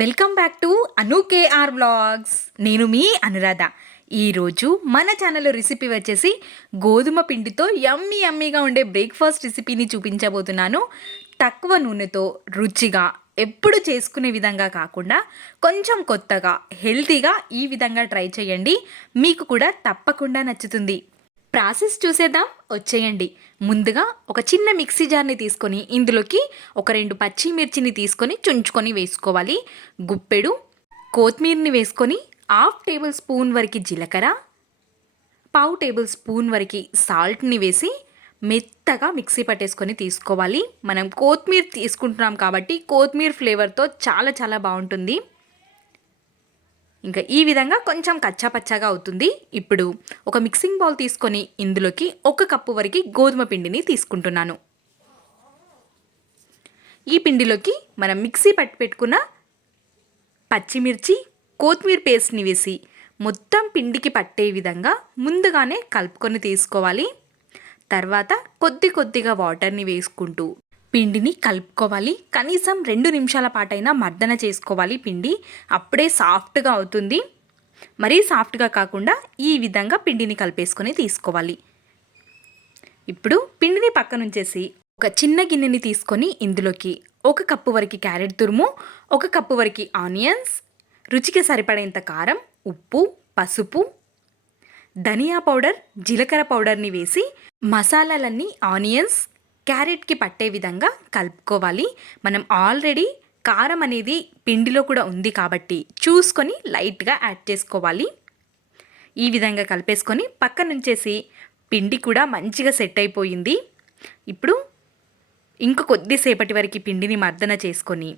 Welcome back to Anu KR vlogs. నేను మీ అనురాధ. ఈరోజు మన ఛానల్లో రెసిపీ వచ్చేసి గోధుమ పిండితో యమ్మీ యమ్మీగా ఉండే బ్రేక్ఫాస్ట్ రెసిపీని చూపించబోతున్నాను. తక్కువ నూనెతో రుచిగా ఎప్పుడు చేసుకునే విధంగా కాకుండా కొంచెం కొత్తగా హెల్తీగా ఈ విధంగా ట్రై చేయండి. మీకు కూడా తప్పకుండా నచ్చుతుంది. ప్రాసెస్ చూసేద్దాం, వచ్చేయండి. ముందుగా ఒక చిన్న మిక్సీ జార్ని తీసుకొని ఇందులోకి ఒక 2 పచ్చిమిర్చిని తీసుకొని చుంచుకొని వేసుకోవాలి. గుప్పెడు కొత్తిమీరని వేసుకొని 1/2 టేబుల్ స్పూన్ వరకు జీలకర్ర, 1/2 టేబుల్ స్పూన్ వరకు సాల్ట్ని వేసి మెత్తగా మిక్సీ పట్టేసుకొని తీసుకోవాలి. మనం కొత్తిమీర తీసుకుంటున్నాం కాబట్టి కొత్తిమీర ఫ్లేవర్తో చాలా చాలా బాగుంటుంది. ఇంకా ఈ విధంగా కొంచెం కచ్చాపచ్చాగా అవుతుంది. ఇప్పుడు ఒక మిక్సింగ్ బౌల్ తీసుకొని ఇందులోకి 1 కప్పు వరకు గోధుమ పిండిని తీసుకుంటున్నాను. ఈ పిండిలోకి మనం మిక్సీ పట్టి పెట్టుకున్న పచ్చిమిర్చి, కొత్తిమీర పేస్ట్ని వేసి మొత్తం పిండికి పట్టే విధంగా ముందుగానే కలుపుకొని తీసుకోవాలి. తర్వాత కొద్దిగా వాటర్ని వేసుకుంటూ పిండిని కలుపుకోవాలి. కనీసం 2 నిమిషాల పాటైనా మర్దన చేసుకోవాలి పిండి. అప్పుడే సాఫ్ట్గా అవుతుంది. మరీ సాఫ్ట్గా కాకుండా ఈ విధంగా పిండిని కలిపేసుకొని తీసుకోవాలి. ఇప్పుడు పిండిని పక్కనుంచేసి ఒక చిన్న గిన్నెని తీసుకొని ఇందులోకి 1 కప్పు వరకు క్యారెట్ తురుము, 1 కప్పు వరకు ఆనియన్స్, రుచికి సరిపడేంత కారం, ఉప్పు, పసుపు, ధనియా పౌడర్, జీలకర్ర పౌడర్ని వేసి మసాలాలన్నీ ఆనియన్స్ క్యారెట్కి పట్టే విధంగా కలుపుకోవాలి. మనం ఆల్రెడీ కారం అనేది పిండిలో కూడా ఉంది కాబట్టి చూసుకొని లైట్గా యాడ్ చేసుకోవాలి. ఈ విధంగా కలిపేసుకొని పక్కనుంచేసి పిండి కూడా మంచిగా సెట్ అయిపోయింది. ఇప్పుడు ఇంక కొద్దిసేపటి వరకు పిండిని మర్దన చేసుకొని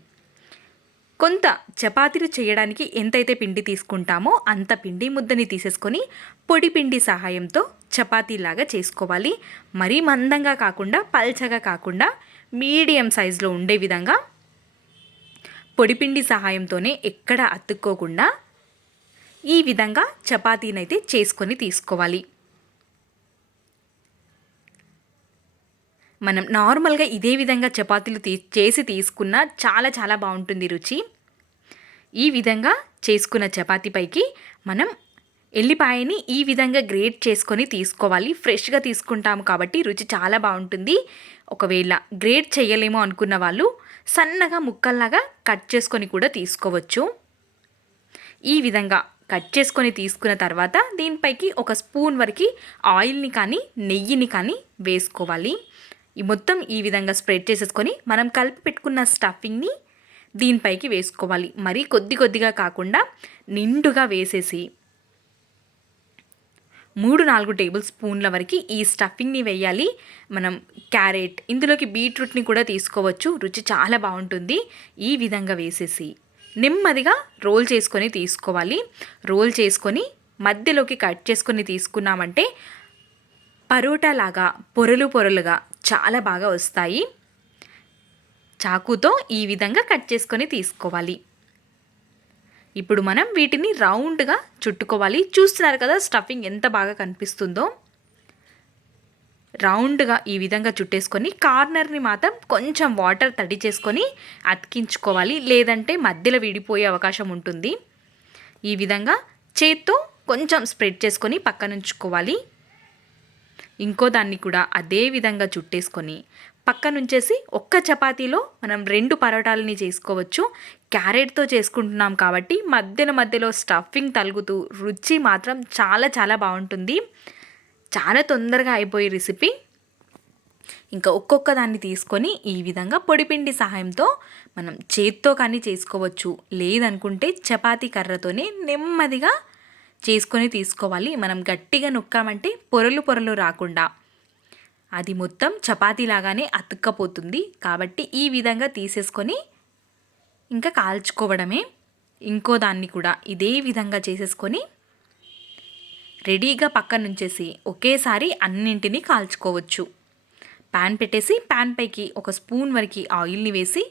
కొంత చపాతీలు చేయడానికి ఎంతైతే పిండి తీసుకుంటామో అంత పిండి ముద్దని తీసేసుకొని పొడి పిండి సహాయంతో చపాతీలాగా చేసుకోవాలి. మరీ మందంగా కాకుండా పల్చగా కాకుండా మీడియం సైజులో ఉండే విధంగా పొడిపిండి సహాయంతోనే ఎక్కడ అతుక్కోకుండా ఈ విధంగా చపాతీనైతే చేసుకొని తీసుకోవాలి. మనం నార్మల్గా ఇదే విధంగా చపాతీలు చేసి తీసుకున్నా చాలా చాలా బాగుంటుంది రుచి. ఈ విధంగా చేసుకున్న చపాతీపైకి మనం ఎల్లిపాయని ఈ విధంగా గ్రేట్ చేసుకొని తీసుకోవాలి. ఫ్రెష్గా తీసుకుంటాము కాబట్టి రుచి చాలా బాగుంటుంది. ఒకవేళ గ్రేట్ చేయలేమో అనుకున్న వాళ్ళు సన్నగా ముక్కల్లాగా కట్ చేసుకొని కూడా తీసుకోవచ్చు. ఈ విధంగా కట్ చేసుకొని తీసుకున్న తర్వాత దీనిపైకి 1 స్పూన్ వరకు ఆయిల్ని కానీ నెయ్యిని కానీ వేసుకోవాలి. ఈ మొత్తం ఈ విధంగా స్ప్రెడ్ చేసేసుకొని మనం కలిపి పెట్టుకున్న స్టఫింగ్ని దీనిపైకి వేసుకోవాలి. మరీ కొద్దిగా కాకుండా నిండుగా వేసేసి 3-4 టేబుల్ స్పూన్ల వరకు ఈ స్టఫింగ్ని వేయాలి. మనం క్యారెట్, ఇందులోకి బీట్రూట్ని కూడా తీసుకోవచ్చు. రుచి చాలా బాగుంటుంది. ఈ విధంగా వేసేసి నెమ్మదిగా రోల్ చేసుకొని తీసుకోవాలి. రోల్ చేసుకొని మధ్యలోకి కట్ చేసుకొని తీసుకున్నామంటే పరోటా లాగా పొరలుగా చాలా బాగా వస్తాయి. చాకుతో ఈ విధంగా కట్ చేసుకొని తీసుకోవాలి. ఇప్పుడు మనం వీటిని రౌండ్గా చుట్టుకోవాలి. చూస్తున్నారు కదా స్టఫింగ్ ఎంత బాగా కనిపిస్తుందో. రౌండ్గా ఈ విధంగా చుట్టేసుకొని కార్నర్ని మాత్రం కొంచెం వాటర్ తడి చేసుకొని అతికించుకోవాలి. లేదంటే మధ్యలో విడిపోయే అవకాశం ఉంటుంది. ఈ విధంగా చేత్తో కొంచెం స్ప్రెడ్ చేసుకొని పక్కనుంచుకోవాలి. ఇంకో దాన్ని కూడా అదే విధంగా చుట్టేసుకొని పక్కనుంచేసి ఒక్క చపాతీలో మనం 2 పరోటాలని చేసుకోవచ్చు. క్యారెట్తో చేసుకుంటున్నాం కాబట్టి మధ్యలో స్టఫింగ్ తలుగుతూ రుచి మాత్రం చాలా చాలా బాగుంటుంది. చాలా తొందరగా అయిపోయే రెసిపీ. ఇంకా ఒక్కొక్క దాన్ని తీసుకొని ఈ విధంగా పొడిపిండి సహాయంతో మనం చేత్తో కానీ చేసుకోవచ్చు. లేదనుకుంటే చపాతీ కర్రతోనే నెమ్మదిగా చేసుకొని తీసుకోవాలి. మనం గట్టిగా నొక్కామంటే పొరలు రాకుండా అది మొత్తం చపాతీలాగానే అతుక్కపోతుంది. కాబట్టి ఈ విధంగా తీసేసుకొని ఇంకా కాల్చుకోవడమే. ఇంకో దాన్ని కూడా ఇదే విధంగా చేసేసుకొని రెడీగా పక్కనుంచేసి ఒకేసారి అన్నింటినీ కాల్చుకోవచ్చు. ప్యాన్ పెట్టేసి ప్యాన్ పైకి 1 స్పూన్ వరకు ఆయిల్ని వేసి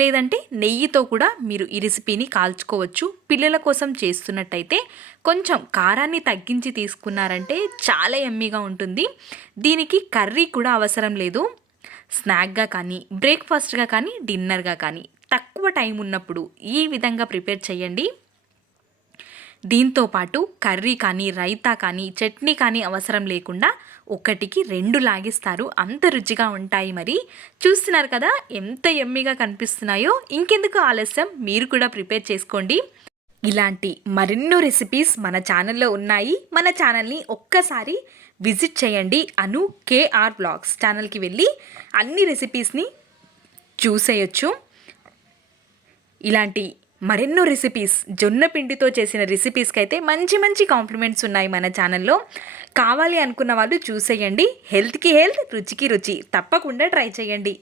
లేదంటే నెయ్యితో కూడా మీరు ఈ రెసిపీని కాల్చుకోవచ్చు. పిల్లల కోసం చేస్తున్నట్టయితే కొంచెం కారాన్ని తగ్గించి తీసుకున్నారంటే చాలా యమ్మీగా ఉంటుంది. దీనికి కర్రీ కూడా అవసరం లేదు. స్నాక్గా కానీ బ్రేక్ఫాస్ట్గా కానీ డిన్నర్గా కానీ తక్కువ టైం ఉన్నప్పుడు ఈ విధంగా ప్రిపేర్ చేయండి. దీంతో పాటు కర్రీ కానీ, రైతా కానీ, చట్నీ కానీ అవసరం లేకుండా 1కి 2 లాగిస్తారు. అంత రుచిగా ఉంటాయి. మరి చూస్తున్నారు కదా ఎంత యమ్మీగా కనిపిస్తున్నాయో. ఇంకెందుకు ఆలస్యం, మీరు కూడా ప్రిపేర్ చేసుకోండి. ఇలాంటి మరెన్నో రెసిపీస్ మన ఛానల్లో ఉన్నాయి. మన ఛానల్ని ఒక్కసారి విజిట్ చేయండి. అను కేఆర్ బ్లాగ్స్ ఛానల్కి వెళ్ళి అన్ని రెసిపీస్ని చూసేయచ్చు. ఇలాంటి మరెన్నో రెసిపీస్, జొన్న పిండితో చేసిన రెసిపీస్కి అయితే మంచి మంచి కాంప్లిమెంట్స్ ఉన్నాయి మన ఛానల్లో. కావాలి అనుకున్న వాళ్ళు చూసేయండి. హెల్త్కి హెల్త్, రుచికి రుచి. తప్పకుండా ట్రై చేయండి.